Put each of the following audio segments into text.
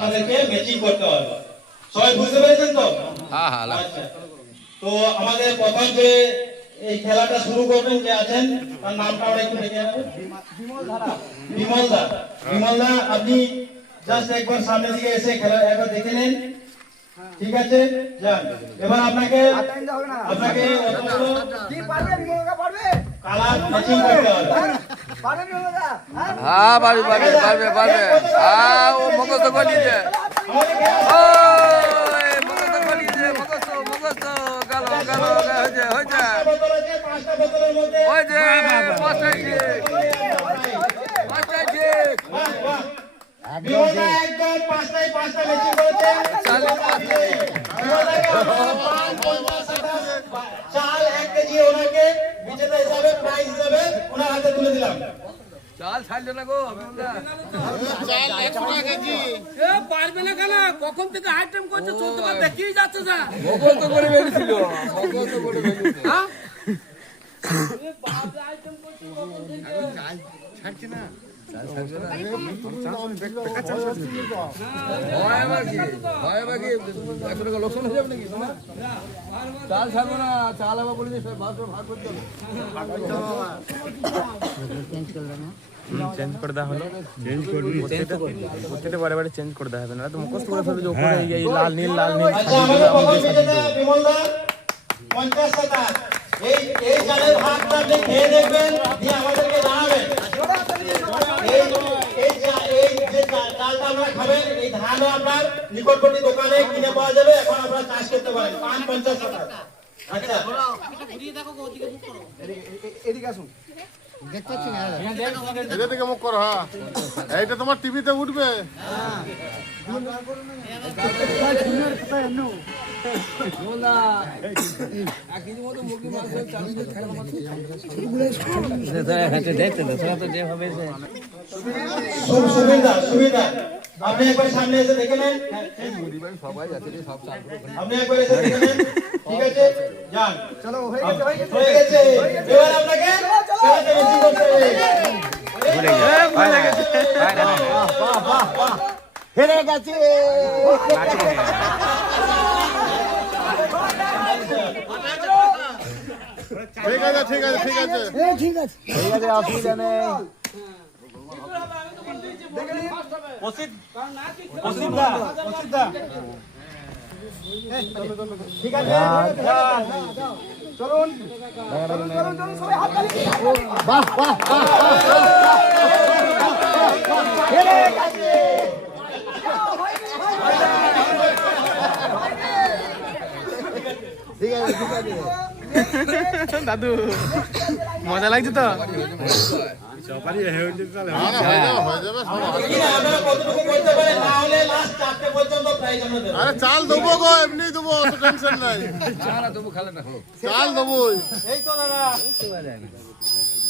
আমাদেরকে ম্যাচিং করতে হবে। সবাই বুঝতে পেরেছেন তো? হ্যাঁ হ্যাঁ। আচ্ছা, তো আমাদের প্রথম যে এই খেলাটা শুরু করবেন যে আছেন তার নামটা আমরা একটু দেখে নেব। বিমল দা। বিমল দা, আপনি জাস্ট একবার সামনে দিকে এসে খেলা একবার দেখে নেন। ঠিক আছে, যান। এবার আপনাকে কালার ম্যাচিং করতে হবে। হ্যাঁ পারবে পারবে পারবে পারবে। হ্যাঁ ও মুখস্থ করে নিয়েছে। মুখস্থ করে নিয়েছে, মুখস্থ মুখস্থ। গেল গেল হয়েছে হয়েছে পাঁচটা বোতলের মধ্যে হয়েছে। পাঁচটাই ঠিক, পাঁচটাই ঠিক। বিমলদা একদম পাঁচটা ম্যাচিং করেছে। চাল 1 কেজি ওনাকে বিজেতা হিসাবে প্রাইজ হিসাবে ওনার হাতে তুলে দিলাম। চাল ছাড়লো না গো। চাল 100 টাকা কেজি। এ পারবে না কেন? কখন থেকে আইটেম করছে চলতে পারে দেখেই যাচ্ছে না। মুখস্থ করে বেরিয়েছিল, মুখস্থ করে বেরিয়েছে। হ্যাঁ হয় আবার কি, হয় আবার কি, একশো টাকা লোকসান হয়ে যাবে নাকি? চাল ছাড়বো না, চাল আবার বলে যে ভাগ করতে হবে। চেঞ্জ করে দেওয়া হলো, প্রত্যেকটা বারে বারে চেঞ্জ করে দেওয়া হবে না তো মুখস্থ করে ফেলবে যে উপরে এই লাল নীল লাল নীল। আচ্ছা, আমাদের প্রথম বিজেতা বিমলদা 50 টাকা। এই চালের ভাগটা আপনি খেয়ে দেখবেন, দিয়ে আমাদেরকে জানাবেন। এই যে চালটা আমরা খাবেন, এই ধানও আপনার নিকটবর্তী দোকানে কিনে পাওয়া যাবে। এখন আপনারা চাষ করতে পারেন। পান 50 টাকা। আচ্ছা, এদিকে আসুন। এটা থেকে মুখ করো। হ্যাঁ, এইটা তোমার টিভিতে উঠবে। সুবিধা আপনি একবার সামনে এসে দেখে নেন। সবাই আছে সব চাল। আপনি একবার এসে দেখে নেন। ঠিক আছে, যান। চলো, হয়ে গেছে। এবার আপনাকে খেলাতে বেশি করতে হবে। হেরে গেছে। ঠিক আছে ঠিক আছে ঠিক আছে ঠিক আছে ঠিক আছে, অসুবিধা নেই। ঠিক আছে, চলুন সবাই হাত তালি। বাহ বাহ বাহ। হেরে গেছে। ঠিক আছে ঠিক আছে দাদু মজা লাগছে তো। আরে চাল দেবো গো, এমনি দেবো, টেনশন নাই। চাল দেবো। এই তো দাদা,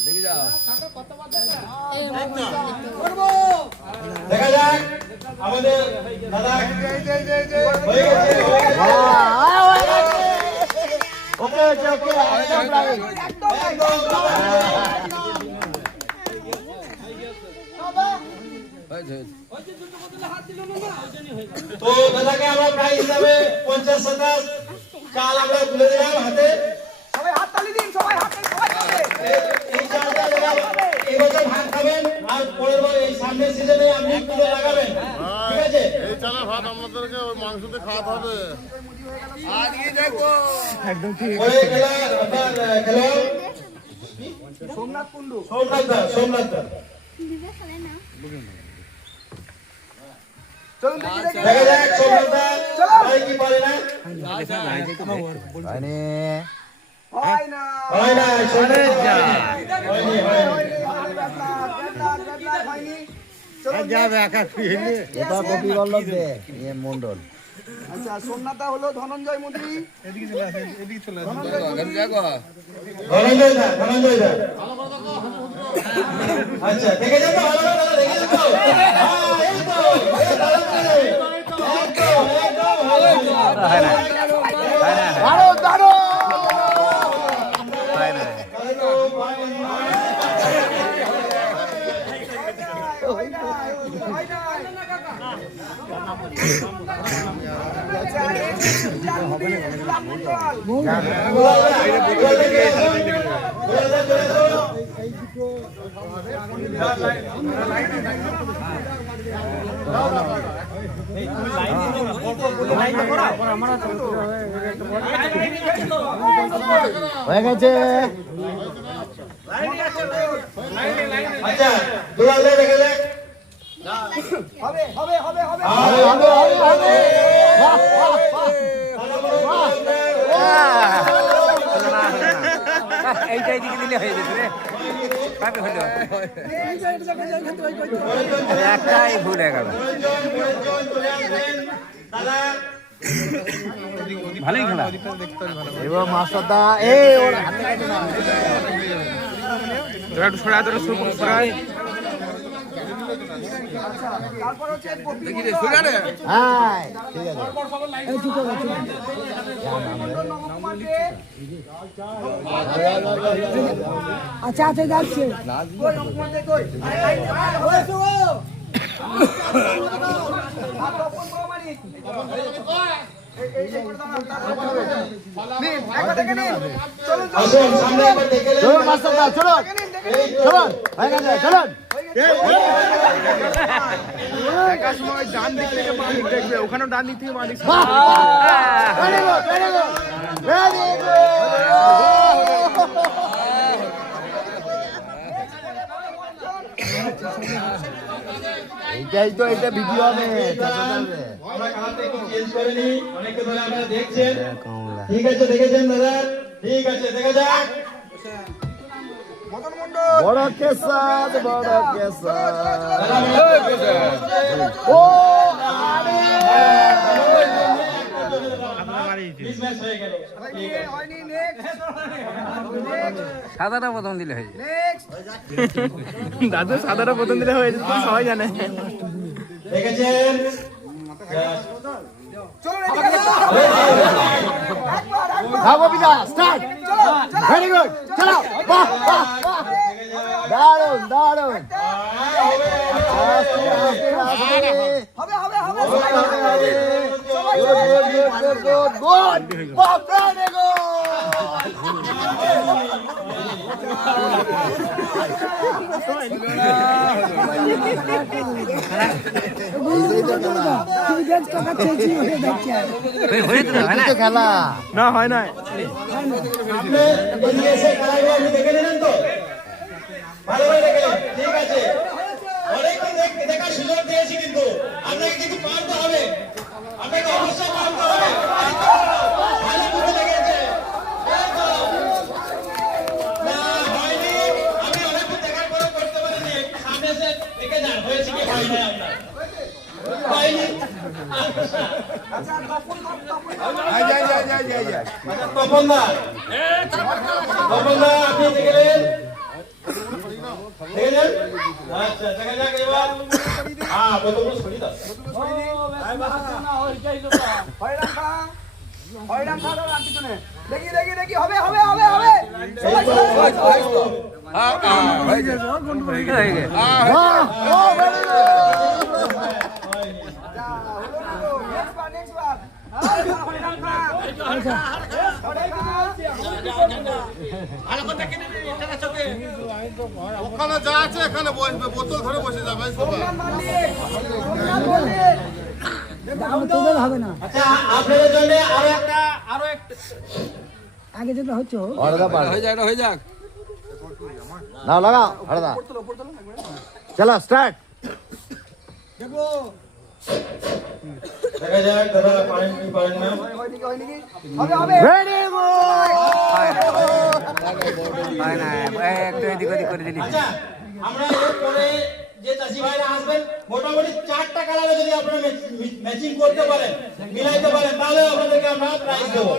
দেখে যাও। দেখা যাক আমাদের দাদা হয়ে গেছে। ওকে ওকে ওকে, একদম রাইট, একদম তো দাদাকে আমরা প্রাইজ হিসাবে 50 টাকা চাল আমরা তুলে দিলাম হাতে। সবাই হাত তালি দিন, সবাই হাত তালি, সবাই এই চালটা এই বছর ভাগ খাবেন, আর পরের বার এই সামনের সিজনে আপনি তুলে লাগাবেন। ঠিক আছে, এই চালের ভাত আমাদেরকে ওই মাংস দিয়ে খাওয়াতে হবে। আজকে দেখো একদম ঠিক। ওই খেলা আপনার খেলো সোমনাথ কুন্ডু। সোমনাথ দা। চলুন দেখি দেখি। দেখা যাক সোমনাথ দা সবাই কি পারে না। হয় না। হয় না, সোমনাথ দা হয়নি। আচ্ছা, সোমনাথ হলো ধনঞ্জয় মন্ত্রী। ধনঞ্জয় দা। আচ্ছা, দেখে যাবো, ভালো করে দাদা দেখে যাবো। এই তো, একদম ভালো। দাঁড়ো দাঁড়ো। হয়ে গেছে। আচ্ছা দুলাল দে দেখে দেখ এইটাই দিকে দিলে হয়ে যেত রে, কাকে হলো একটাই ভুল হয়ে গেল। ভালোই খেলা এবার মাস্টারদা এই ওর হাতে কাটে না, তোরা একটু সরা তোরা সরাই। দেখি রে সোজা রে হ্যাঁ ঠিক আছে। আচ্ছা আচ্ছা যাচ্ছে আসুন সামনে একবার দেখে নেন। চলুন মাস্টারদা চলুন চলুন হয়ে গেছে চলুন। একার সময় ডান দিক থেকে বাম দিক দেখবে, ওখানেও ডান দিক থেকে বাম দিক। Very good very good very good. এইটাই তো, এইটা ভিডিও হবে। আমরা কালারটা একটু চেঞ্জ করে নিই, অনেকক্ষণ ধরে আপনারা দেখছেন। ঠিক আছে দেখেছেন দাদা, ঠিক আছে দেখা যাক। বড় কেসাদ বড় কেসাদ ও আরে মিসম্যাচ হয়ে গেল। ঠিক আছে। সাদাটা প্রথম দিলে হয়ে যায়। দাদু সাদাটা প্রথম দিলে হয়ে যেত, সবাই জানে। দেখেছেন কবিতা স্টার্ট ভেরি গুড চলো বাহ বাহ বাহ দারুন দারুন আস্তে আস্তে আস্তে হবে হবে হবে গুড গুড বাহ ভেরি গুড খেলা না হয় না, আপনি এদিকে এসে খেলাগুলো আপনি দেখে নিলেন তো, ভালো করে দেখে নিন। ঠিক আছে, অনেকক্ষণ দেখার সুযোগ দিয়েছি, কিন্তু আপনাকে কিন্তু পারতে হবে, আপনাকে অবশ্যই পারতে হবে। ভালো করে দেখেছে। এই তো। না হয়নি, আমি অনেকক্ষণ দেখার পরেও করতে পারিনি। একটু সামনে এসে দেখে যান হয়েছে কি হয়নি আপনার। হয়নি। তপনদা, তপনদা আপনি দেখলেন? দেখলেন? আচ্ছা দেখা যাক এবার। হ্যাঁ প্রথমে সরি দাও। ওখানে যা আছে এখানে বসবে, বোতল ধরে বসে যাবে সবাই। তোদের হবে না, আচ্ছা আপনাদের জন্য আরো একটা আগে যেটা হচ্ছে হরদা পার হয়ে যাক, হয়ে যাক। নাও লাগাও হরদা চলো স্টার্ট দেখা যাক দাদা পারেন কি পারেন না। ভেরি গুড হয় না, একটু এদিক ওদিক করে দিলি। আচ্ছা আমরা এরপরে যে চাষি ভাইরা আসবেন মোটামুটি 4টা কালারে যদি আপনারা ম্যাচিং করতে পারেন, মিলাইতে পারেন, তাহলে আপনাদেরকে আমরা প্রাইজ দেবো।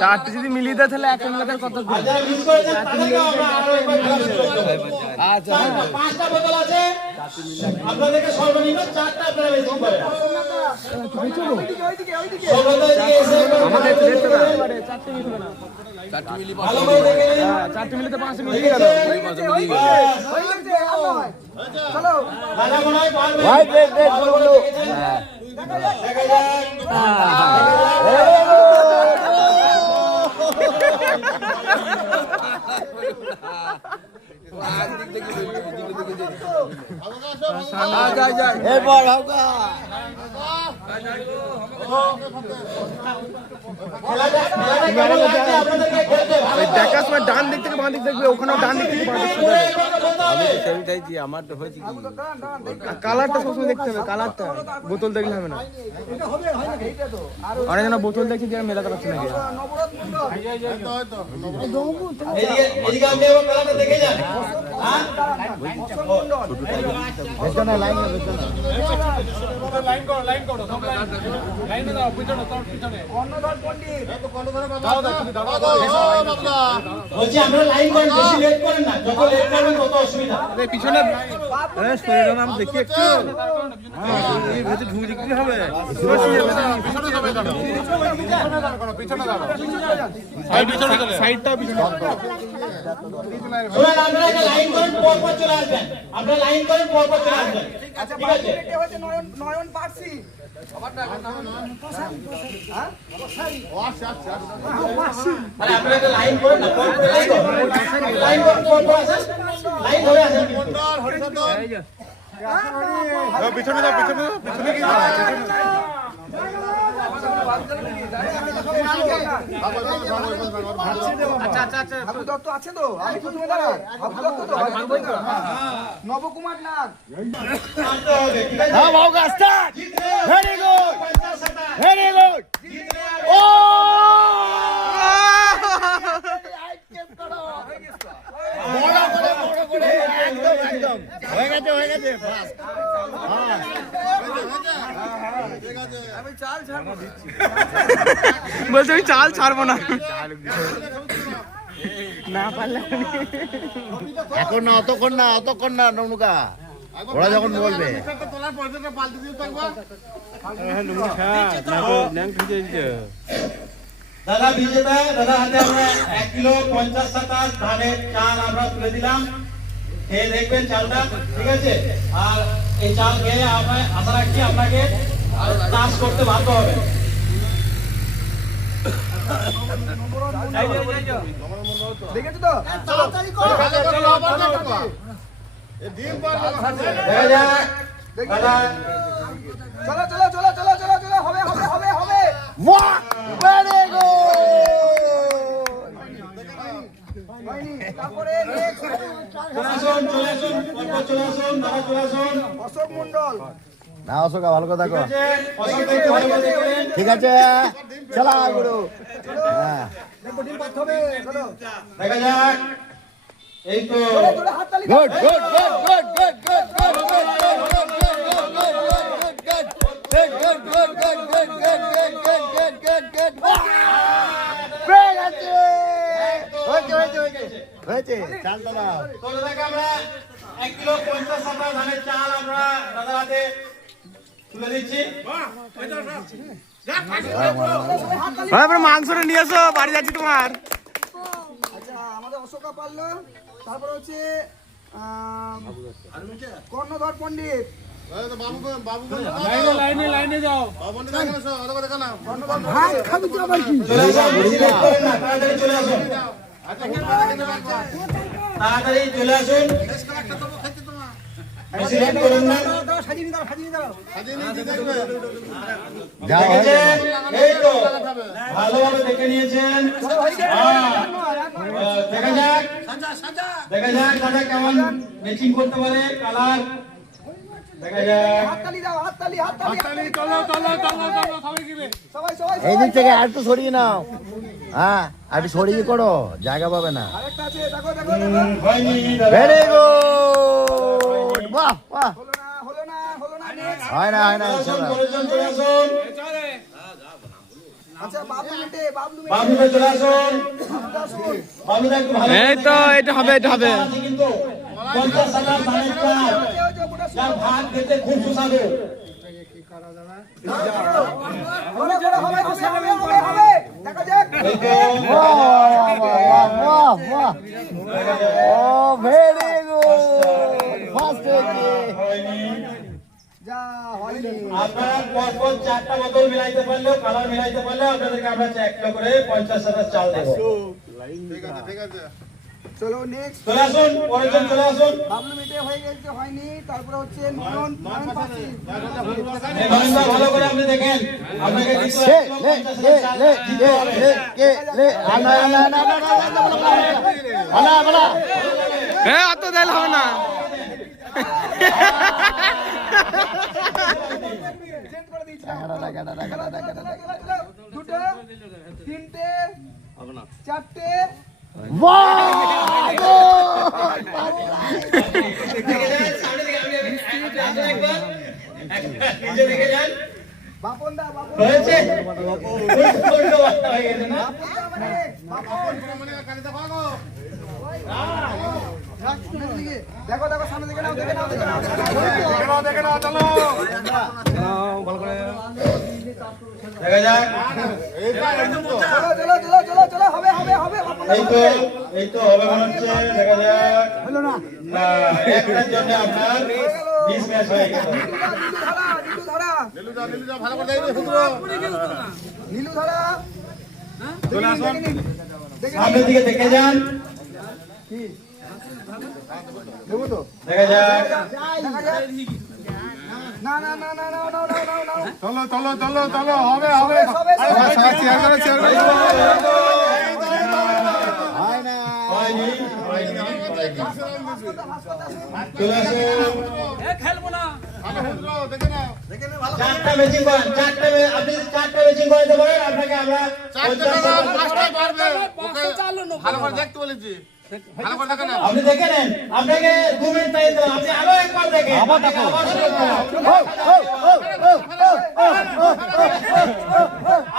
চারটে যদি মিলিয়ে দেয় তাহলে একটা মিলাতে কত? আর যারা মিস করেছেন তাদেরকে আমরা আরো একবার খেলার সুযোগ দেবো। আচ্ছা 5টা বোতল আছে, আপনাদেরকে সর্বনিম্ন 4টা আপনারা ম্যাচিং করেন। সর্বদা এদিকে এসে একবার চারটি মিলি ভালো করে দেখে নিন। চারটে মিলিতে 5 মিলিয়ে গেল। দাদা মনে হয় পারবে। Right, right, right, ভালো করে বলো। দেখেছেন। দেখা যাক। এরপর হালকা খেলাটা কেমন লাগছে আপনাদেরকে খেলতে? ভালো তো? দেখার সময় ডান দিক থেকে বাঁ দিক দেখবে, ওখানেও ডান দিক থেকে বাঁ দিক পুরো একবার বলতে হবে। আমার তো হয়েছে কি কালারটা সবসময় দেখতে হবে, কালারটা বোতল দেখলে হবে না। অনেক জন বোতল দেখছি যে মেলাতে পারছে না। এদিকে আপনি আবার খেলাটা দেখে যান। হ্যাঁ? পেছনে লাইন হবে, পেছনে। বলছি আমরা লাইন করেন, বেশি লেট করেন না, যত লেট করবেন তত অসুবিধা। পিছনে শরীরের নাম দেখি একটু এই ভেতরে ঢুকে কি হবে? সাইডটা পিছনে। শুনুন, আপনারা একটা লাইন করেন, পরপর চলে আসবেন। আপনারা লাইন করেন, পরপর চলে আসবেন। ঠিক আছে? নয়ন পার্সি তাহলে আপনারা একটা লাইন করেন না, পরপর লাইন করেন। লাইন করেন, পরপর আসেন। লাইন ধরে আসেন। পিছনে যাও, পিছনে যাও, পিছনে কি বাবু দত্ত আছে তো? আমি প্রথমে দাঁড়াই। বাবু দত্ত তো? নবকুমার নাথ। মানতে হবে, ঠিক আছে? হ্যাঁ ভাউকা start. Very good, 50 very good. ও বড় করে একদম একদম হয়ে গেছে, হয়ে গেছে। বাস। হ্যাঁ বলছে আমি চাল ছাড়বো না, না পারলে এখন না, অতক্ষণ না, অতক্ষণ না নৌকা, ওরা যখন বলবে। তোলার পয়সাটা পাল্টে দিও তো একবার। দাদা বিজেতা, দাদা হাতে আমরা 1 কিলো 50 ধানের চাল আমরা তুলে দিলাম। খেয়ে দেখবেন চালটা, ঠিক আছে? আর এই চাল খেয়ে আমরা আশা রাখছি আপনাকে চাষ করতে বাধ্য হবে। দেখেছো তো? দেখা যাক দাদা। চলো চলো চলো চলো চলো চলো, হবে হবে হবে হবে। বাহ, ভেরি গুড। তারপরে next চলে আসুন, চলে আসুন, পরপর চলে আসুন, দাদা চলে আসুন। অশোক মন্ডল। না অশোকা ভালো কথা কো। ঠিক আছে? অশোক ভাইকে ভালো করে দেখবেন। ঠিক আছে, চলা গুরু। হ্যাঁ দেখো ডিম পাত হবে। চলো দেখা যাক। এই তো জোরে হাত তালি। Good good good good good good good good good good হয়েছে চালটা দাও। তো দাদাকে আমরা 1 কিলো 50 ধানের চাল আমরা দাদার হাতে তুলে দিচ্ছি। মাংসটা নিয়ে এসো, বাড়ি যাচ্ছি তোমার। আচ্ছা আমাদের অশোকা পারলো। তারপর হচ্ছে কর্ণধর পণ্ডিত। ভাত খাবি তো আবার কি? চলে আসুন, বেশি লেট করেন না, তাড়াতাড়ি চলে আসুন। তাড়াতাড়ি চলে আসুন, বেশি লেট করেন না। সাজিয়ে দাও সাজিয়ে দাও। যাও, দেখেছেন? এই তো ভালোভাবে দেখে নিয়েছেন। দেখা যাক, দেখা যাক দাদা কেমন ম্যাচিং করতে পারে কালার। দেখা যাক। হাততালি দাও হাততালি হাততালি হাততালি। চলো চলো চলো চলো সবাই সবাই এই দিক থেকে আর একটু সরিয়ে নাও। হ্যাঁ আর একটু সরিয়ে করো, জায়গা পাবে না। আরেকটা আছে দেখো দেখো দেখো। হয়নি দাদা। ভেরি গুড, বাহ বাহ। হলো না হলো না হলো না next। হয় না, হয় না, চলে আসুন, চলো। চলে আসুন। আচ্ছা বাবলু মিটে বাবলু মিটে বাবুদা চলে আসুন। বাবুদা একটু ভালো এই তো, এটা হবে, এটা হবে। আছে কিন্তু 50,000 ধানের চাল, যার ভাত খেতে খুব সুস্বাদু। হবে হবে হবে হবে হবে হবে। দেখা যাক। এই তো বাহ বাহ বাহ বাহ। ও ভেরি গুড, ফার্স্ট হয়েছে। হয়নি। যা হয়নি। আপনারা পরপর 4টা বোতল মিলাইতে পারলেও কালার মিলাইতে পারলেও আপনাদেরকে আমরা 1 কিলো করে 50,000 চাল দেবো। ঠিক আছে ঠিক আছে চলো নেক্সট চলে আসুন, পরের জন চলে আসুন। বাবলু মিটে হয়ে গেছে হয়নি, তারপরে হচ্ছে নয়ন পাশি। এই নয়নদা ভালো করে আপনি দেখেন, আপনাকে দিতে হবে 50,000 চাল দিতে হবে। অত দেল হবে না। চেঞ্জ করে দিচ্ছি দুটো তিনটে চারটে নিচে দেখে যান। বাপন দা বাপন হয়েছে? উল্টো পাল্টা হয়ে গেছে না? দেখো দেখো সামনে দিকে নাও দেখে নাও দেখা যাক। চলো চলো চলো চলো হবে হবে হবে বাপন দা এই তো হবে মনে হচ্ছে, দেখা যাক। না, একটার জন্য আপনার 20 ম্যাচ হয়ে গেল। নীলু ধরা নীলু যা ভালো করে দেখবে হুজুর নীলু ধরা চলে আসুন, সামনের দিকে দেখে যান। দেবো তো দেখা যাক। দেখা যাক না না না না না না না না চলো চলো চলো চলো হবে হবে সবে চেয়ার করে হয়নি, হয়নি, হয়নি। চলে আসুন। খেলবো না। দেখে নাও 4টা ম্যাচিং করেন, আপনি 4টা ম্যাচিং করাতে পারেন, আপনাকে আমরা 5টা পারবে পাঁচটা চাল নেবো। ভালো করে দেখতে বলেছি ভালো করে দেখে নাও আপনি দেখে নেন, আপনাকে 2 মিনিট টাইম দিলাম, আপনি আরো একবার দেখেন। আবার দেখো, আবার শুরু করুন।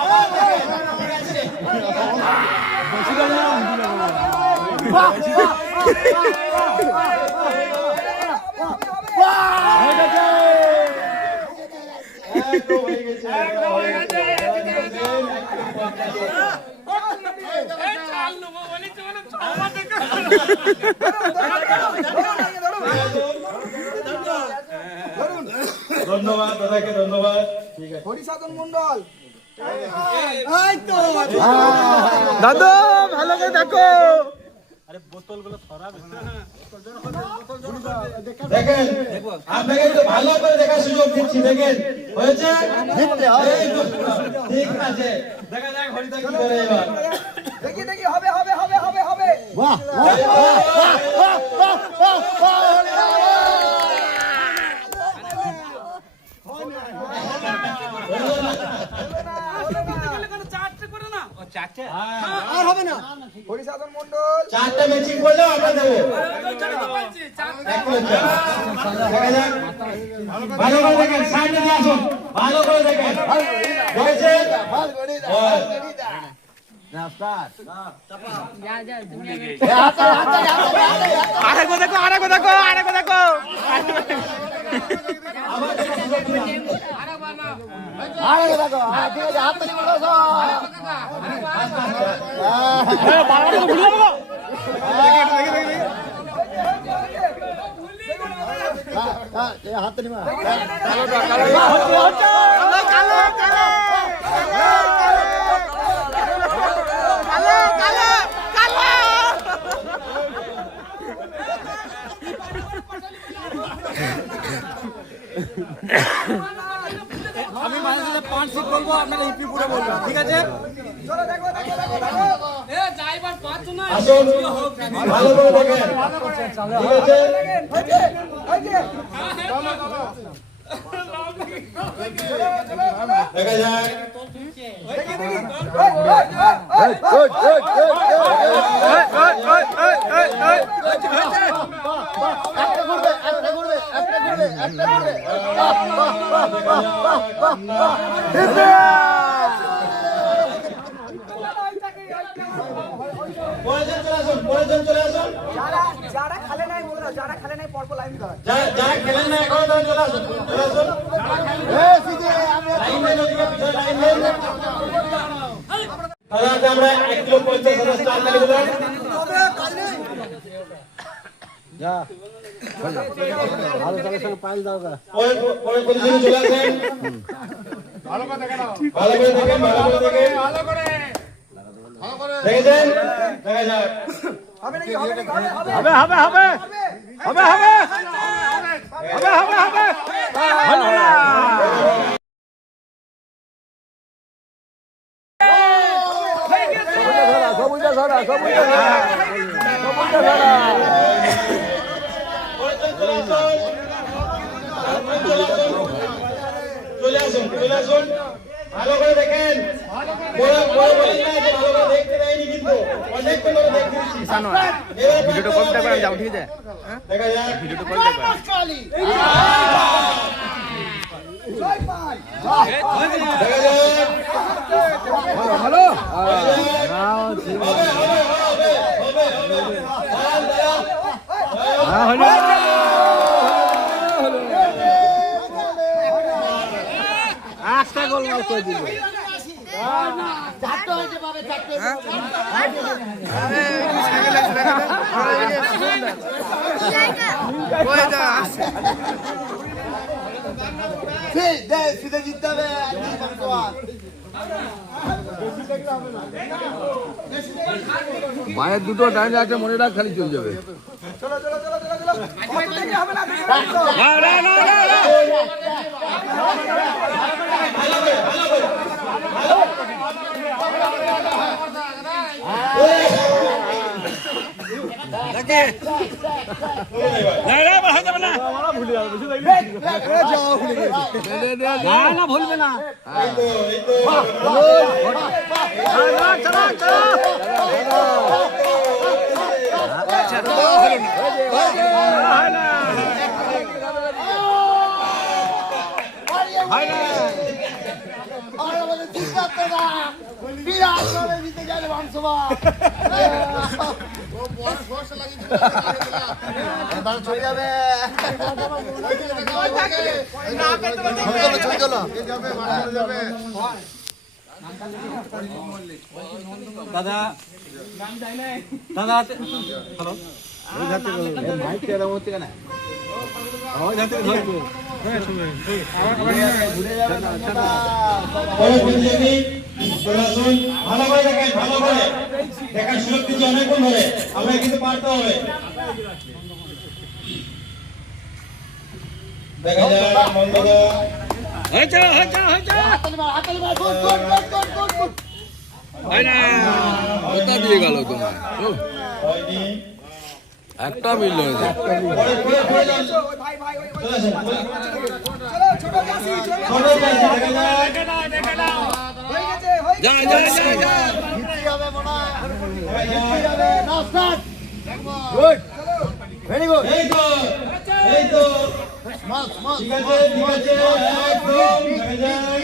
আবার দেখেন, ঠিক আছে? একদম হয়ে গেছে, একদম হয়ে গেছে। এই চাল নেবো বলেছি বলে ছবার দেখে। ধন্যবাদ দাদাকে, ধন্যবাদ। ঠিক আছে। হরিসাধন মন্ডল দাদু ভালো করে দেখো। দেখেন, আপনাকে একটু ভালো করে দেখার সুযোগ দিচ্ছি, দেখেন হয়েছে? এই তো, ঠিক আছে, দেখা যাক হরিদা কি করে এবার। দেখি দেখি হবে হবে হবে হবে হবে চারটে করে না। হরিসাধন মন্ডল 4টা ম্যাচিং করলেও আমরা দেবো। ওইখানে তো বলছি, চারটে। এক করে চার। দেখা যাক। ভালো করে দেখেন, সাইডে দিয়ে আসুন, ভালো করে দেখেন। হয়েছে? আরেকো দেখো আরেকো দেখো আরেকো দেখো। আমি মাঝে মাঝে 5 সিট বলবো, আপনারা ইপি পুরো বলবেন, ঠিক আছে? চলো দেখো দেখো দেখো দেখো এ যাইবার পারছো না। আসুন, ভালো করে দেখেন। ঠিক আছে? হয়েছে হয়েছে দেখা যাক। দেখি দেখি পরের জন চলে আসুন, পরের জন চলে আসুন। যারা খেলে নাই বলে দাও, যারা খেলে নাই পরপর লাইন দাও যারা খেলেন না এখনো তারা চলে আসুন, চলে আসুন। লাইন দেন, ওদিকে পিছনে লাইন দেন। তাহলে আমরা 1 কিলো 50,000 চাল নিয়ে দিলাম। পরে পজিশনে চলে আসেন। ভালো করে দেখেন, ভালো করে দেখেন। দেখেছেন? দেখা যাক। হবে নাকি হবে নাকি হবে হবে হবে হবে হবে হবে হবে হবে হবে হবে হলো না সবুজা ধরা সবুজা ধরা সবুজা ধরা চলে আসুন, চলে আসুন। ভালো করে দেখেন। বড় বড় বলেন না যে ভালো করে দেখতে দেয়নি, কিন্তু অনেকক্ষণ ধরে দেখতে দিচ্ছি। ভিডিওটা কম টাইম যা উঠিয়ে দে। দেখা যাক। ভিডিওটা কম টাইম। জয় পাল দেখা যাক। ভালো হবে, হবে, হবে, হবে, হবে। দাঁড়া, দাঁড়া। একটা গোল মাল করে দিল মায়ের দুটো ডাইনে আছে মনে রাখ, খালি চলে যাবে। চলো চলো চলো চলো চলো অত দেখলে হবে না ভুলবে না এই তো, এই তো। পরে প্রতিযোগী চলে আসুন। ভালো করে দেখেন, ভালো করে দেখার সুযোগ দিচ্ছি অনেকক্ষণ ধরে। আমরা কিন্তু পারতে হবে। দেখা যাক মন্দদা। কোথা দিয়ে গেল তোমার? হয়নি। একটা মিল হয়েছে। পরে পরে পরে যান। ওই ভাই ভাই ওই চলে আসুন, চলে আসুন। চলো ছোট কাশি চলো ছোট কাশি, দেখা যাক। হয়ে গেছে হয়ে যা যা যা যা। ভেরি গুড এই তো, এই তো। ঠিক আছে, ঠিক আছে। একদম দেখা যাক।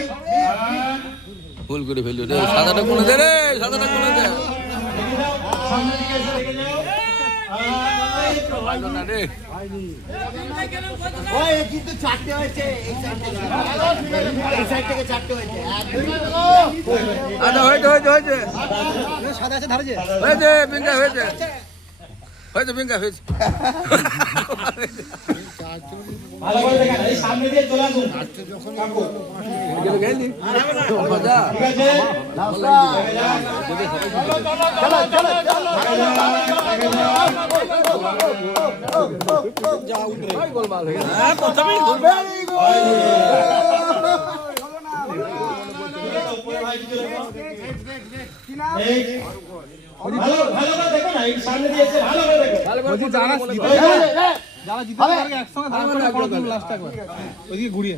ফুল করে ফেললো রে, সাদাটা কোনে দে রে, সাদাটা কোনে দে। দেখে যাও, সামনের দিকে এসে দেখে যাও। এই তো। ভালো না রে। কিন্তু চারটে হয়েছে এই সাইড থেকে চারটে হয়েছে আচ্ছা হয়েছে হয়েছে হয়েছে সাদা আছে ধারে হয়েছে বিঙ্গা হয়েছে হয়েছে বিঙ্গা হয়েছে। ভালো করে দেখেন, এই সামনে দিয়ে চলে আসুন। কাকু। গেলি মজা ঠিক আছে? দেখা যাক। গোলমাল হয়ে গেছে। এই, ভালো ভালো করে দেখো না, এই সামনে দিয়ে এসে ভালো করে দেখো। ভালো করে জানা যারা জিতে পারবে একসঙ্গে ধারা করে পড়ো তুমি লাস্টটা করে ওইদিকে ঘুরিয়ে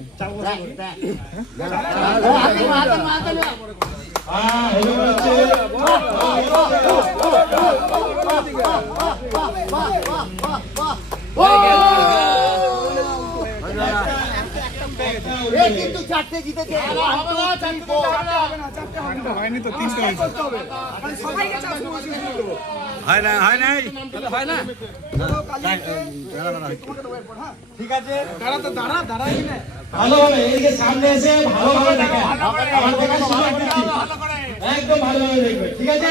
হ্যাঁ, হলো হচ্ছে। কিন্তু চারটে জিতেছে হয়নি তো তিনটে হয়েছে সবাইকে চাপ হয় না হয় নাই ঠিক আছে দাঁড়া তো দাঁড়া দাঁড়াই না ভালোভাবে এদিকে সামনে এসে ভালোভাবে দেখেন। আমার দেখার সুযোগ দিচ্ছি। একদম ভালোভাবে দেখবে, ঠিক আছে?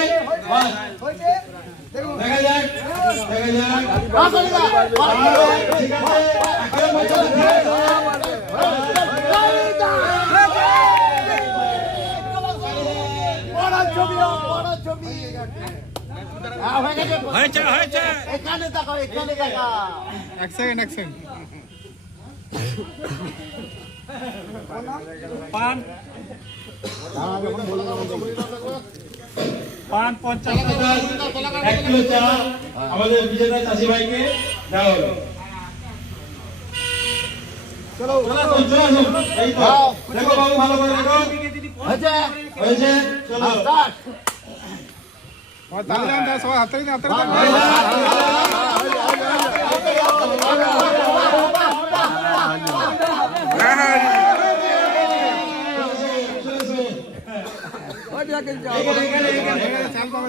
বাস। হয়েছে দেখা যাক দেখা যাক ঠিক আছে একের মধ্যে এখানে তাকাও, এখানে তাকাও। পান 50 টাকা 1 কিলো চা আমাদের বিজেতা চাষি ভাইকে দেওয়া হলো। চলো এই তো দেখো বাবু ভালো করে দেখো হয়েছে চলো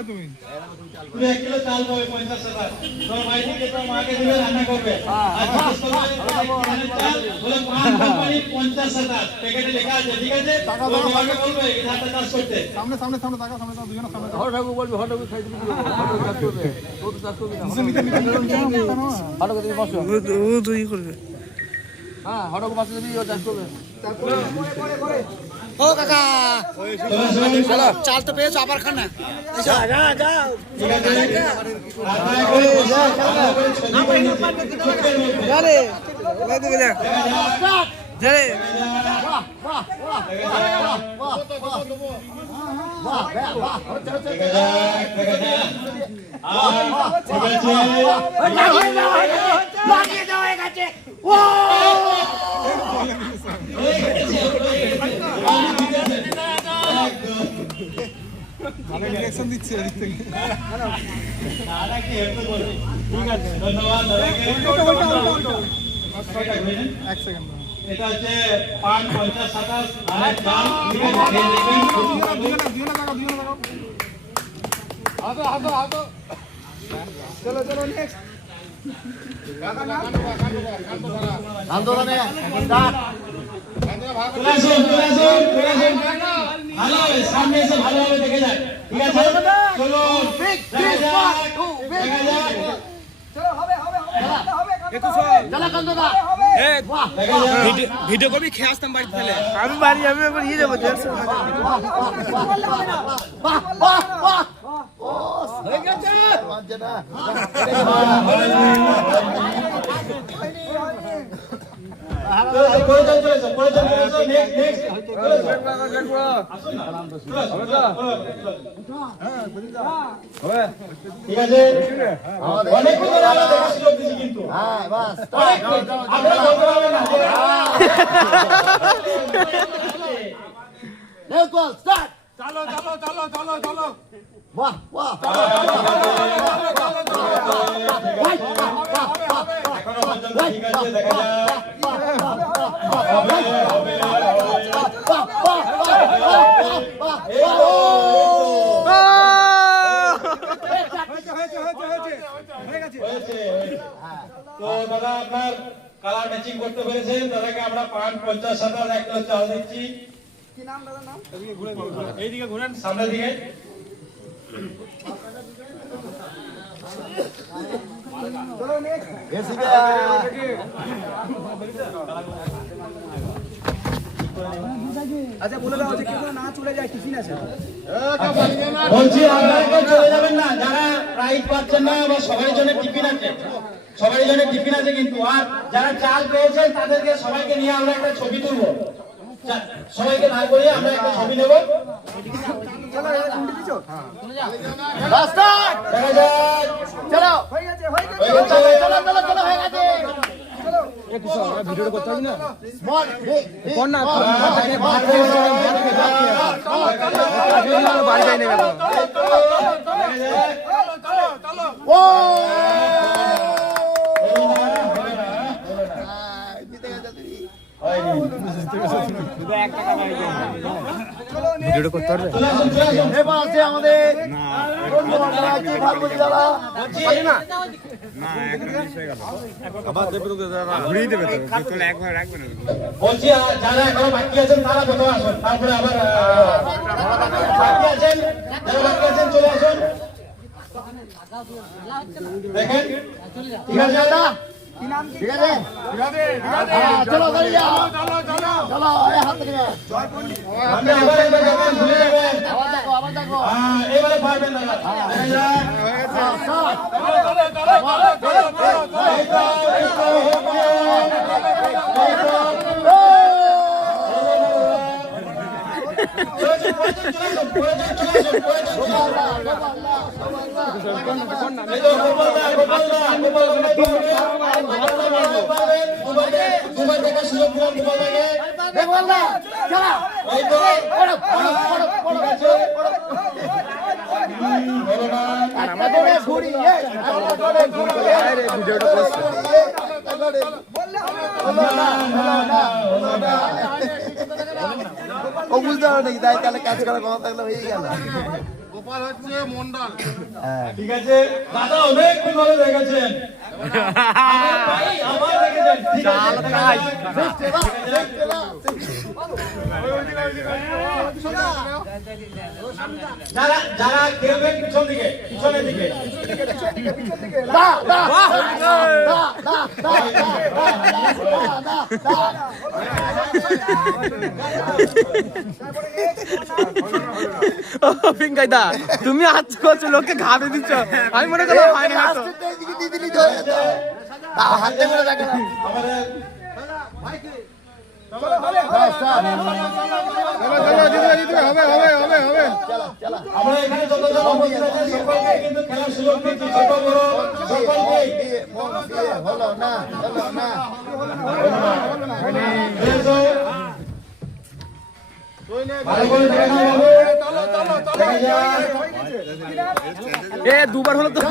তুমি 1 কিলো চাল পাবে 50 টাকা তোর ভাইটিকে তো মাকে দিলে রান্না করবে আর চাল বলে পান কোম্পানি 50 টাকা প্যাকেটে লেখা আছে ঠিক আছে তোর মাকে বলবে এই ধানটা চাষ করতে সামনে সামনে সামনে টাকা সামনে দুজনের সামনে হঠাৎ বলবি হঠাৎ খাই দিবি হঠাৎ চাষ করবে তোর তো চাষ করবি না হঠাৎ তুমি বসো ও তুই করবে হ্যাঁ হঠাৎ বসে দিবি ও চাষ করবে ও কাকা চাল তো পেয়েছো আবার খান না যা যা ঠিক আছে আরে রিঅ্যাকশন দিচ্ছে এদিক থেকে ধন্যবাদ এক সেকেন্ড এটা হচ্ছে পান 50 27 ধানের চাল দুজনে টাকা চলো চলো নেক্সট আন্দোলনে স্টার্ট। ভালো হবে সামনে এসে ভালোভাবে দেখে যাক ঠিক আছে চলো দেখা যাক দেখা যাক চলো হবে হবে হবে হবে চলা কান্দা দেখা যাক ভিডিও কবি খেয়ে আসতাম বাড়িতে ফেলে আমি বাড়ি যাবে এবার ইয়ে যাবো বাহ বাহ বাহ ও হয়ে গেছে বাজে না ঠিক আছে অনেক সুযোগ দিচ্ছি কিন্তু হ্যাঁ বাস আপনারা বলতে পারবেন না নেকল স্টার্ট। চলো চলো চলো চলো চলো বাহ বাহ এখনো পর্যন্ত ঠিক আছে দেখা যাক তো দাদা আপনার কালার ম্যাচিং করতে পেরেছেন দাদাকে আমরা পান 50 27 1 কিলো চাল দিচ্ছি কি নাম দাদার নাম এইদিকে ঘুরেন সামনের দিকে চলো নেক্সট এসিকে আচ্ছা বলে দাও যে কেউ না চলে যায় টিফিন আছে বলছি আপনারা কেউ চলে যাবেন না যারা প্রাইজ পাচ্ছেন না বা সবার জন্য টিফিন আছে সবার জন্য টিফিন আছে কিন্তু আর যারা চাল পেয়েছেন তাদেরকে সবাইকে নিয়ে আমরা একটা ছবি তুলবো সবাইকে দাঁড় করিয়ে আমরা একটা ছবি নেব চলো তুমি দিছো স্টার্ট। দেখা যাক চলো হয়ে গেছে হয়ে গেছে হয়ে গেছে। চলো চলো চলো হয়ে গেছে চলো ভিডিওটা করতে হবে না স্মল কোন না বাড়ি যাই নেবে ও ভিডিওটা করতে পারবে এবার আছে আমাদের বলছি যারা এখনো বাকি আছেন তারা কোথাও আসুন তারপরে আবার বাকি আছেন যারা বাকি আছেন চলে আসুন দেখেন ঠিক আছে কি নাম কি? ঠিক আছে চলো চলো চলো এই হাত থেকে আপনি এবারে যাবেন ভুলে যাবেন আবার দেখো এবারে পারবেন না দেখো না চলো আর আমাদের ঘুরি ভিডিওটা করছে ও বুঝতে পারো নাকি তাই তাহলে কাজ করার কথা থাকলে হয়ে গেল গোপাল হচ্ছে মন্ডল। ঠিক আছে দাদা অনেক ভালো দেখেছেন আবার দেখেছেন ঠিক আছে যারা যারা খেলবেন পিছনের দিকে পিঙ্কাইদা তুমি হাত করছো লোককে ঘাবে দিচ্ছ আমি মনে করলাম হয়নি হয়তো হাতে করে দেখে না আমাদের আমরা এখানে যতজন উপস্থিত আছেন সকলকে কিন্তু খেলার সুযোগ দিচ্ছি ছোট বড় সকলকে হলো না ভালো করে দেখে নাও এ দুবার হলো তো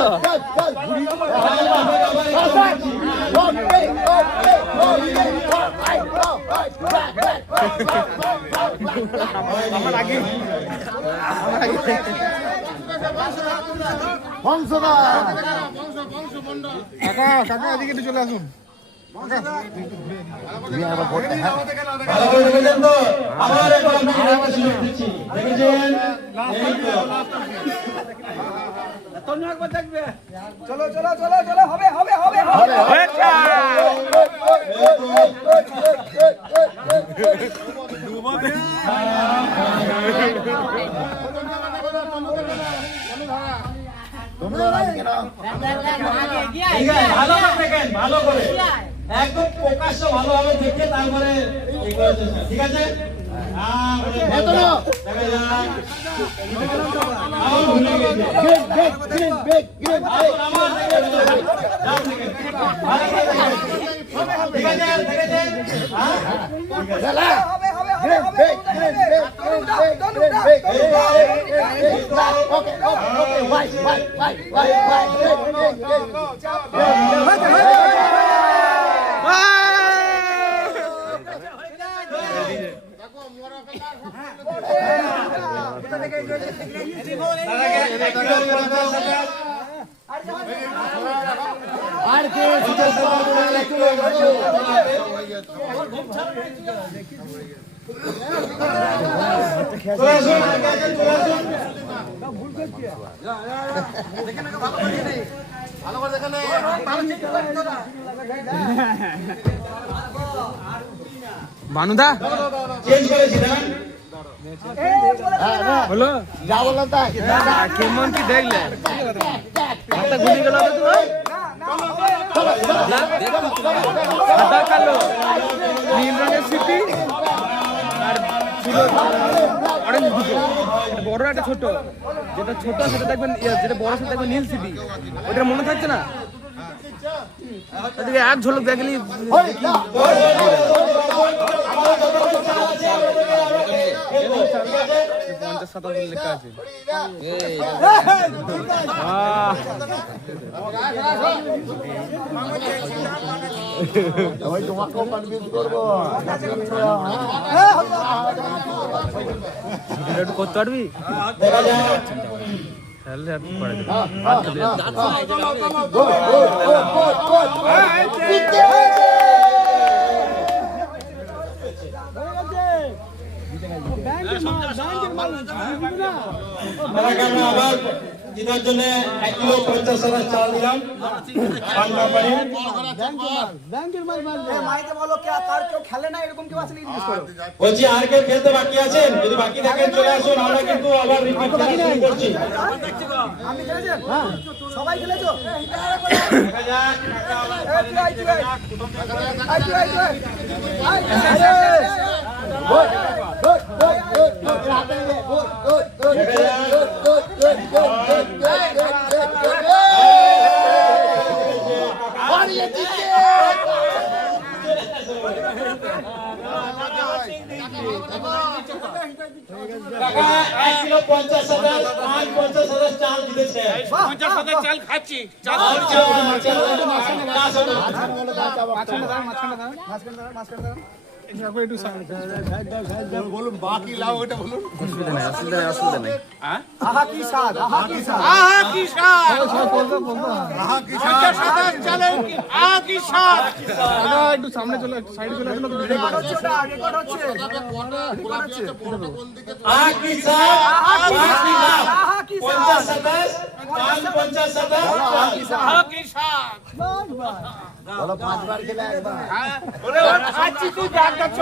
ভালো করে দেখেছেন তো আবার একবার আমি একটা সুযোগ দিচ্ছি দেখেছেন এই তো চলো হবে ঠিক আছে ভালো করে দেখেন ভালো করে একদম প্রকাশ্য ভালোভাবে দেখে তারপরে এই করে চেষ্টা ঠিক আছে দেখা যাক আমার ভুলে গেছে আমার দেখে যাও দেখে ভালো করে দেখেন ঠিক আছে দেখেছেন হ্যাঁ আর কে ভালো করে দেখে নে। বানুদা চেঞ্জ করেছি না হলো যা বললাম তাই কেমন কি দেখলে মাথা ঘুরে গেল সাদা কালো নীল রঙের সিটি আর ছিল অরেঞ্জ দুটো একটা বড় একটা ছোট যেটা ছোট সেটা দেখবেন যেটা বড় সেটা দেখবেন নীল সিটি ওটা মনে থাকছে না ওদিকে এক ঝলক দেখলি পঞ্চাশ শতাংশ লেখা আছে ওই তোমাকেও কনভিন্স করবো একটু করতে পারবি দেখা যাক তাহলে আর করে দেবে আবার জিতার জন্য 1 কিলো 50 চাল দিলাম পান কোম্পানি। মাইকে বলো কার কেউ খেলে না এরকম কেউ আছে নাকি জিজ্ঞেস করো। বলছি আর কেউ খেলতে বাকি আছেন? যদি বাকি থাকেন চলে আসুন, আমরা কিন্তু আবার রিপিট শুরু করছি। আপনি খেলেছেন? সবাই খেলেছো? দেখা যাক কাকা কাকা 1 কিলো 50 চাল জিতেছে। 50 চাল খাচ্ছি চাল বলুন বাকি লাভ ওটা বলুন। আহা কি স্বাদ, আহা কি স্বাদ। আহা কি স্বাদ আহা কি 50 চালের আহা কি স্বাদ একটু সামনে চলে সাইডে চলে আসলে রেকর্ড হচ্ছে ওটা, রেকর্ড হচ্ছে। আহা কি স্বাদ, আহা কি লাভ। আহা কি 50 স্বাদ। 27 আহা কি স্বাদ ওরে ও খাচ্ছি তুই দেখ দেখছ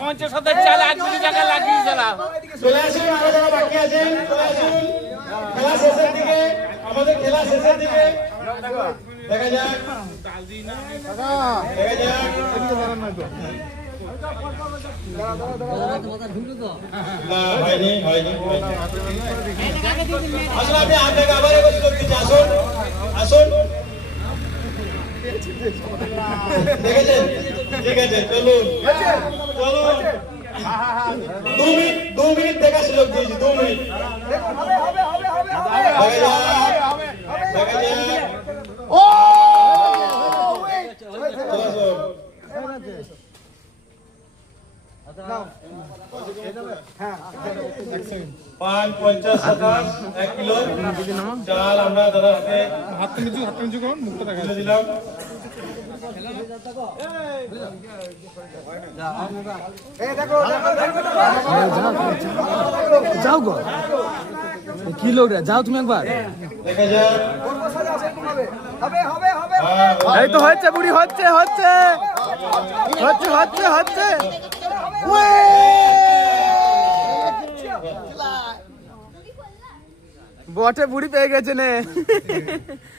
50 চাল আজকে জায়গা লাগিয়ে দিলাম। চলে আসুন, আরো যারা বাকি আছেন চলে আসুন। খেলা শেষের দিকে, আমাদের খেলা শেষের দিকে। দেখা যাক না, হয়নি। আসলে আপনি আপনাকে আবার একবার করতে আসুন, আসুন। দেখেছেন? ঠিক আছে, চলুন চলুন। 2 মিনিট দেখা সুযোগ দিয়েছি, 2 মিনিট। দেখুন, হবে হবে হবে হবে হবে। দেখা যাক, দেখা যাক। চলে আসুন। পান 50 27 1 কিলো চাল আমরা দাদাকে হাতটা নিচু করুন, মুখটা দেখা তুলে দিলাম। এই দেখো দেখো দেখো যাও গো কি লোক রে, যাও তুমি একবার। দেখা যাক। কোন মশলা আছে এরকম হবে হবে হবে হবে এই তো হচ্ছে বুড়ি, হচ্ছে হচ্ছে হচ্ছে হচ্ছে হচ্ছে বটে বুড়ি পেয়ে গেছে নে।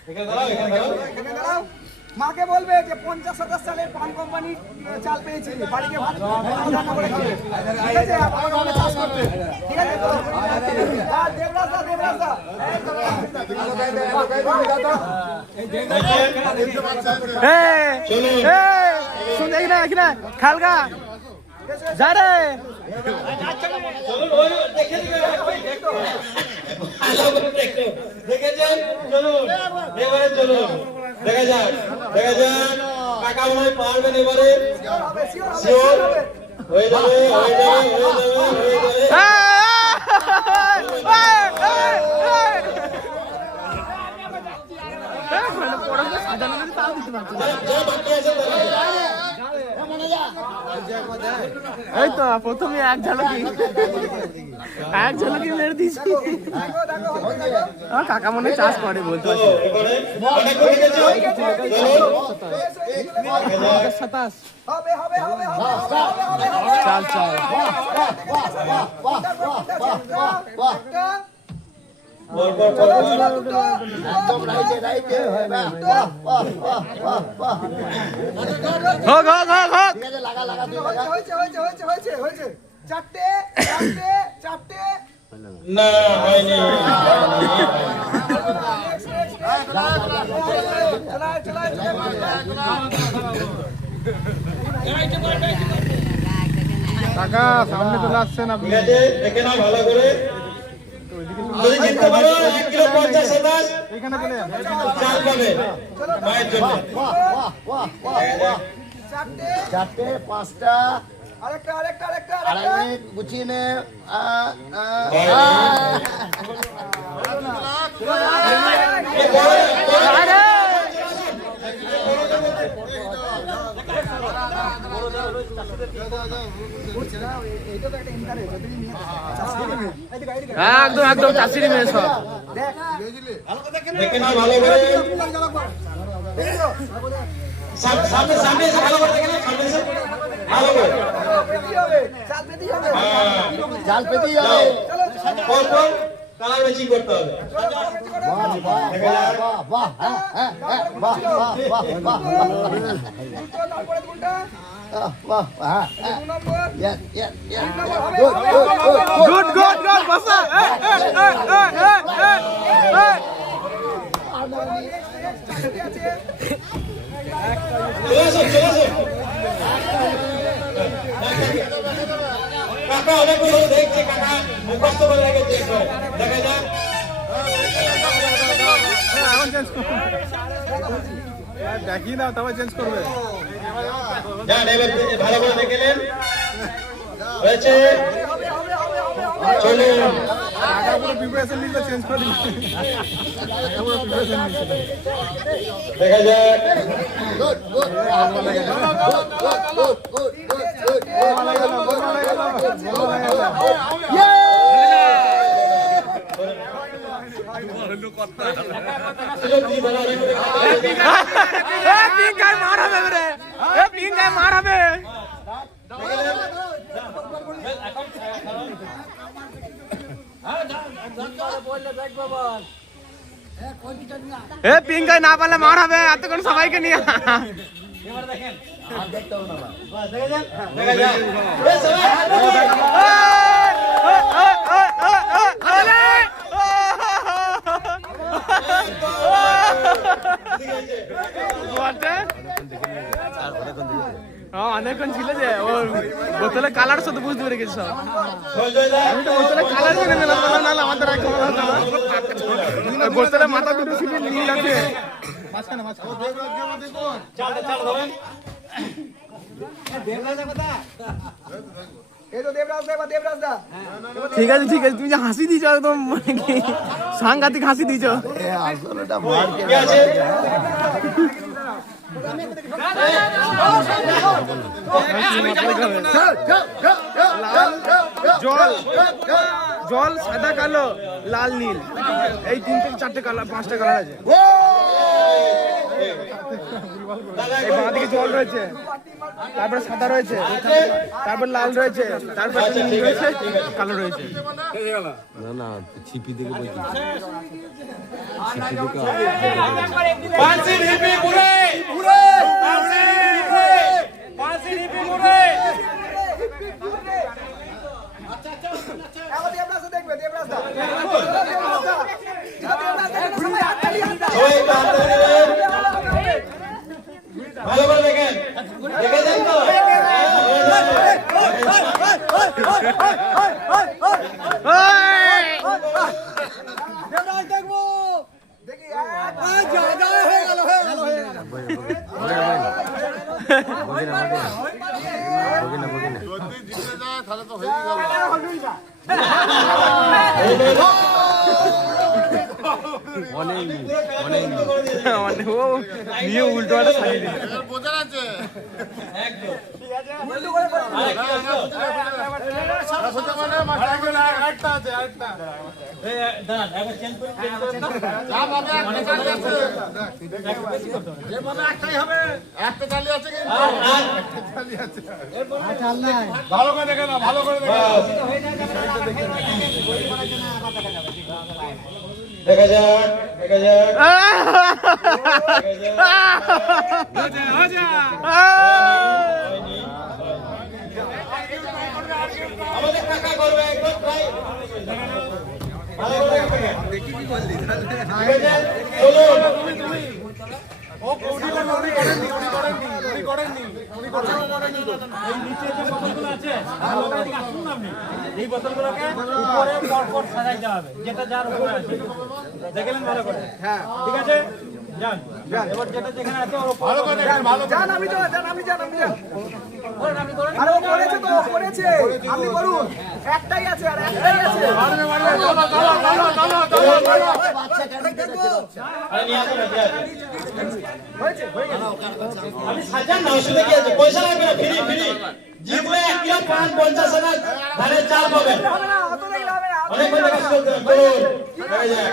এখানে দাঁড়াও, এখানে দাঁড়াও। এখানে দাঁড়াও। মাকে বলবে যে 50 সালের পান কোম্পানি চাল পেয়েছি, বাড়িকে ভাত রান্না করে খাবে। ঠিক আছে, আমার গাঁয়ে চাষ করতে। ঠিক আছে তো? আর দেবরাজ দা, দেবরাজ দা। শুন দেখি না, দেখি না খালগা যা রে। চলুন, ওই দেখে দিকে ভালো করে দেখো। দেখেছেন? চলুন এবারে চলুন। দেখা যাক, দেখা যাক। কাকা মনে হয় পারবেন এবারে। হবে, শিওর হবে, শিওর শিওর হবে। হয়ে যাবে, হয়ে যাবে, হয়ে যাবে, হয়ে যাবে। যা বাকি আছে তারা। এই তো প্রথমে এক ঝালকি মেরে দিয়েছি। দেখো দেখো হবে, দেখো। কাকা মনে হয় চাষ করে বলতে চলো, এবারে অনেক করে দেখেছো? চলুন। 27 হবে হবে হবে হবে হবে হবে হবে। চাল চাল পরপর পরপর। হোক হোক হোক হোক। হয়েছে হয়েছে হয়েছে হয়েছে হয়েছে। চারটে চারটে চারটে। না, হয়নি। চলাই চলাই কাকা সামনে চলে আসছেন আপনি। ঠিক আছে, দেখে নাও ভালো করে। যদি জিততে পারো 1 কিলো 50 27 এখানে চলে যান। চাল পাবে মায়ের জন্য। চারটে। চারটে পাঁচটা আরেকটা আরেকটা আরেকটা আড়াই আরেকটা। মিনিট গুছিয়ে নে। এইটা তো একটা ইন্টারেস্ট। একদম একদম চাষির মেয়ে সব। দেখ দেখে নাও ভালো করে। সামনে সামনে এসে ভালো করে দেখে নাও, সামনে এসে ভালো করে। পেতেই হবে, চাল পেতেই হবে। জাল পেতেই হবে। পর পর কালার ম্যাচিং করতে হবে। দেখা যাক। বাহ বাহ হ্যাঁ হ্যাঁ হ্যাঁ বাহ বাহ বাহ বাহ উল্টো, তারপরে দুলটা, বাহ হ্যাঁ হ্যাঁ 2 নম্বর, ইয়েস ইয়েস ইয়েস 3 নম্বর হবে, গুড হবে, গুড হবে, গুড হবে। গুড গুড গুড বাসা ঠিক আছে। চলে আসো, চলে আসো। কাকা অনেক লোক দেখছে, কাকা মুখস্থ করে রেখেছে একবার। দেখা যাক। এখন চেঞ্জ করবে দেখি না তবে চেঞ্জ করবে যান এবার ভালো করে দেখলেন হয়েছে। চলুন টাকা পুরো প্রিপারেশন নিলে চেঞ্জ করে দিচ্ছে পুরো প্রিপারেশন নিচ্ছে দেখা যাক। গুড গুড সুযোগ দিয়ে ভালো করে দেখা যাক। পিং গায় মার হবে রে পিং গায় মার হবে পিং গায় না পারলে মার হবে এতক্ষণ সবাইকে নিয়ে দেখা যাক। বেশ, সবাই হাত দিয়ে। অনেকক্ষণ ছিল যে ওর বোতলে কালার শুধু বুঝতে পেরে গেছি সব সঞ্জয় দা, আমি তো বোতলে কালার কিনে নিলাম নাহলে আমাদের এক ক্ষমতা হতো না বোতলে মাথা দুটো সিটে নীল আছে চালটা চাল ধরেন। এই তো দেবরাজ দা, এবার দেবরাজ দা। ঠিক আছে তুমি যে হাসি দিয়েছো একদম মানে কি সাংঘাতিক হাসি দিয়েছো আসলটা মার কি আছে? জল জল সাদা কালো লাল নীল এই 3 থেকে 4টে কালার 5টা কালার আছে এই বাঁ দিকে জল রয়েছে তারপরে সাদা রয়েছে তারপর লাল রয়েছে তারপর নীল রয়েছে কালো রয়েছে পাঁচি ঢিপি ঘুরে পাঁচি ঢিপি ঘুরে পাঁচি ঢিপি ঘুরে এবার দেবরাজ দা দেখবে, দেবরাজ দা। দেবরাজ দা। দেবরাজ দা, সবাই হাততালি, হাততালি। সবাই একটু হাত তালি দেবেন। ভালো করে দেখেন, দেখেছেন তো? দেবরাজ দেখবো। দেখি, যা যা হয়ে গেল, হয়ে গেল, হয়ে গেল। যদি জিতে যায় তাহলে তো হয়েই গেল। মানে ও নিয়ে উল্টো একটা সাজিয়ে দিল এবার বোঝা যাচ্ছে উল্টো করে বলো। একটা আছে আরেকটা দাঁড়ান, একবার চেঞ্জ করে যা পাবে একটা চালি আছে যে পাবে একটাই হবে একটা চালি আছে কিন্তু ভালো করে দেখে না ভালো করে দেখে দেখা যাক, দেখা যাক। আমাদের কাকা করবে একবার ট্রাই। ভালো করে দেখবেন। ঠিক আছে? চলুন। এই বোতলগুলোকে উপরে পরপর সাজাইতে হবে যেটা যার উপরে আছে দেখলেন ভালো করে হ্যাঁ ঠিক আছে যান এবার যেটা যেখানে আছে ওর ভালো করে দেখেন ভালো যান, আপনি যান, যান, আপনি যান, আপনি যান। আরে ও করেছে তো, ও করেছে। আপনি করুন। একটাই আছে, আর একটাই আছে। আরে নিয়ে আসুন, নিয়ে আসুন। হয়েছে, হয়ে গেছে। আপনি সাজান না, অসুবিধা কি আছে? পয়সা লাগবে না, ফ্রি ফ্রি। জিতলে 1 কিলো পান 50 টাকা ধানের চাল পাবেন। হবে না, অত দেখলে হবে না। অনেক কথা কাজ করতে হবে। চলুন, দেখা যাক।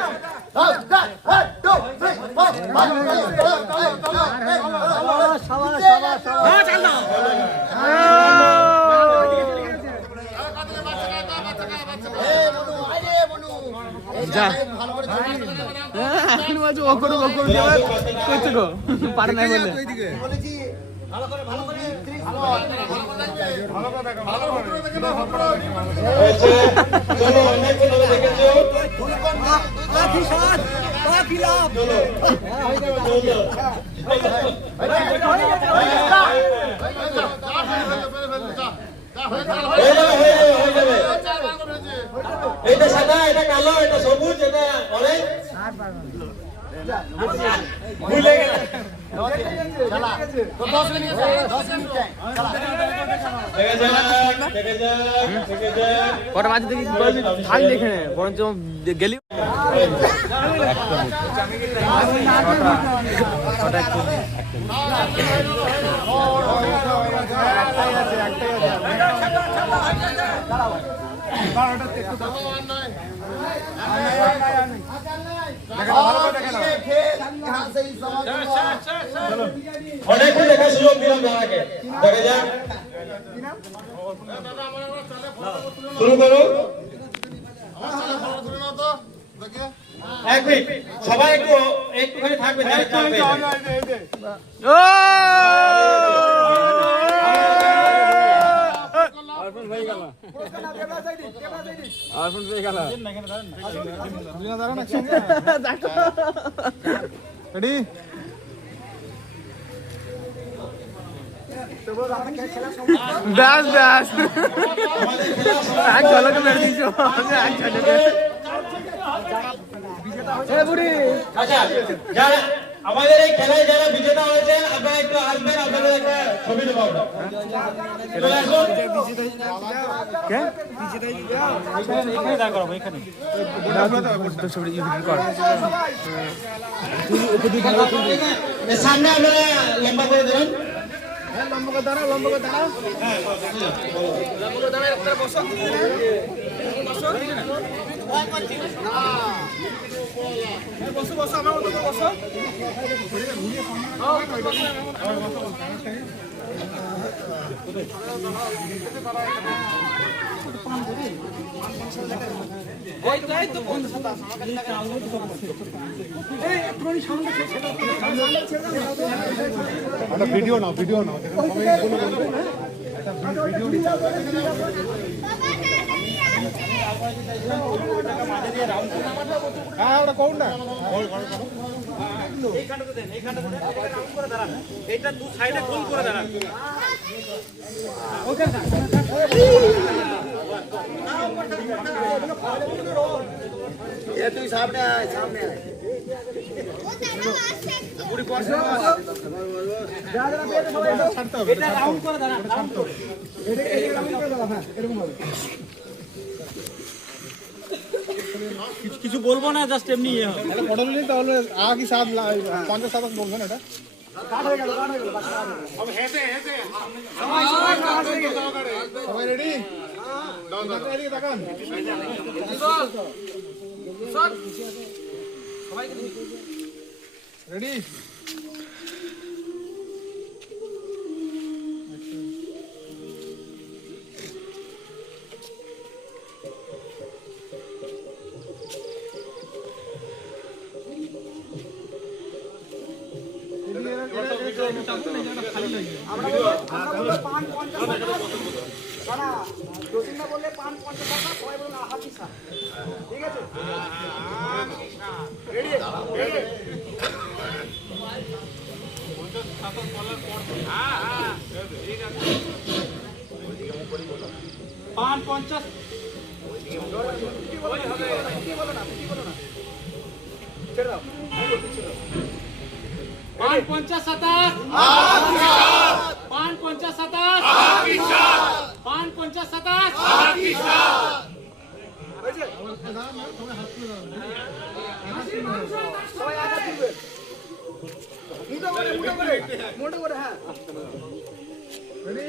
যা এখন বলছো ও করো করছো গো পারে না বলে হয়েছে। চলো অনেক ভালো দেখেছো, হয়ে যাবে। এটা সাদা, এটা কালো, এটা সবুজ, এটা অরেঞ্জ। ভুলে গেলে ওটা মাঝে দেখি থাক দেখে নে বরঞ্চ গেলি অনেকক্ষণ দেখার সুযোগ দিলাম দাদাকে, দেখা যাক শুরু করো। এক মিনিট সবাই একটুখানি থাকবে, রেডি ব্যাস ব্যাস এক ঝলকে মেরে দিয়েছো এক ঝলকে বুড়ি আচ্ছা যারা আমাদের এই খেলায় যারা বিজেতা হয়েছে আপনারা একটু আসবেন, আপনাদের একটা ছবি দেবো আমরা। চলে আসুন। এর সামনে আপনারা লম্বা করে দেবেন। ভিডিও নাও, ভিডিও নাও। হ্যাঁ ওটা কোনটা এইটা দু সাইডে গোল করে দাঁড়ান। তুই সামনে আয়, সামনে আয়। এটা রাউন্ড করে দাঁড়ান, রাউন্ড করে। কিছু বলবো না, জাস্ট এমনি ইয়ে হবে। ফটো নিলে তাহলে আগে 50-57 বলবেন এটা সবাই রেডি এদিকে তাকান রেডি আমরা বলবো পান 50 টাকা না, জসিমদা বললে পান 50 টাকা, সবাই বলুন হাফিসা। ঠিক আছে, রেডি রেডি। পান 50 পান 50-27 পান 50-27 পান 50-27 সবাই আগে দিবে, মুঠো করে হ্যাঁ রেডি